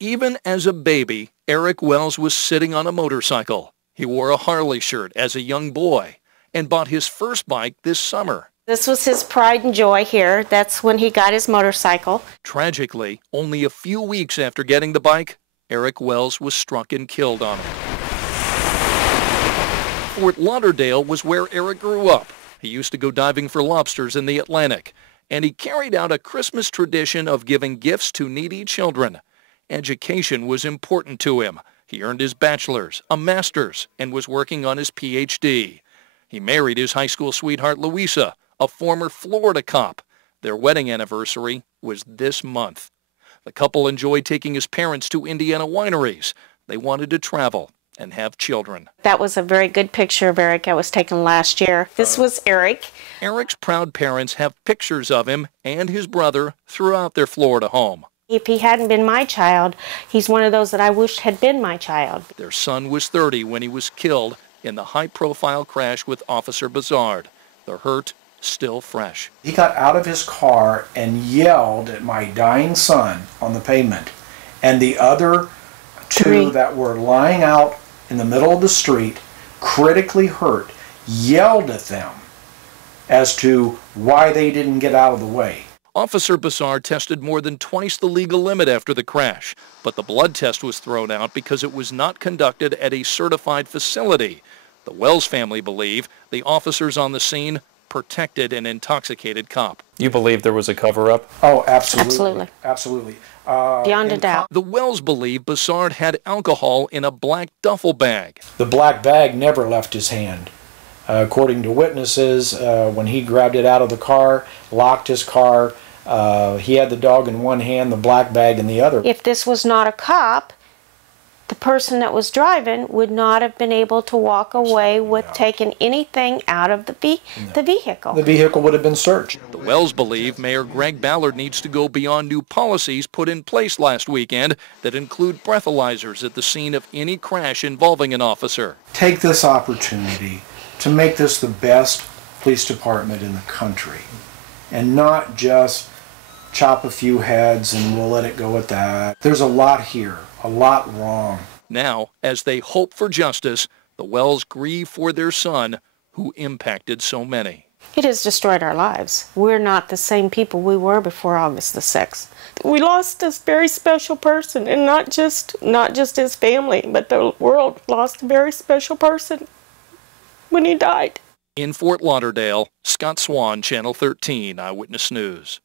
Even as a baby, Eric Wells was sitting on a motorcycle. He wore a Harley shirt as a young boy and bought his first bike this summer. This was his pride and joy here. That's when he got his motorcycle. Tragically, only a few weeks after getting the bike, Eric Wells was struck and killed on it. Fort Lauderdale was where Eric grew up. He used to go diving for lobsters in the Atlantic, and he carried out a Christmas tradition of giving gifts to needy children. Education was important to him. He earned his bachelor's, a master's, and was working on his Ph.D. He married his high school sweetheart, Louisa, a former Florida cop. Their wedding anniversary was this month. The couple enjoyed taking his parents to Indiana wineries. They wanted to travel and have children. That was a very good picture of Eric. I was taken last year. This was Eric. Eric's proud parents have pictures of him and his brother throughout their Florida home. If he hadn't been my child, he's one of those that I wish had been my child. Their son was 30 when he was killed in the high-profile crash with Officer Bizard. The hurt still fresh. He got out of his car and yelled at my dying son on the pavement, and the other two that were lying out in the middle of the street, critically hurt, yelled at them as to why they didn't get out of the way. Officer Bizard tested more than twice the legal limit after the crash, but the blood test was thrown out because it was not conducted at a certified facility. The Wells family believe the officers on the scene protected an intoxicated cop. You believe there was a cover-up? Oh, absolutely. Absolutely. Absolutely. Beyond a doubt. The Wells believe Bizard had alcohol in a black duffel bag. The black bag never left his hand. According to witnesses, when he grabbed it out of the car, locked his car, he had the dog in one hand, the black bag in the other. If this was not a cop, the person that was driving would not have been able to walk away with taking anything out of the vehicle. The vehicle would have been searched. The Wells believe Mayor Greg Ballard needs to go beyond new policies put in place last weekend that include breathalyzers at the scene of any crash involving an officer. Take this opportunity to make this the best police department in the country, and not just chop a few heads and we'll let it go at that. There's a lot here, a lot wrong. Now, as they hope for justice, the Wells grieve for their son who impacted so many. It has destroyed our lives. We're not the same people we were before August the 6th. We lost this very special person, and not just his family, but the world lost a very special person when he died. In Fort Lauderdale, Scott Swan, Channel 13 Eyewitness News.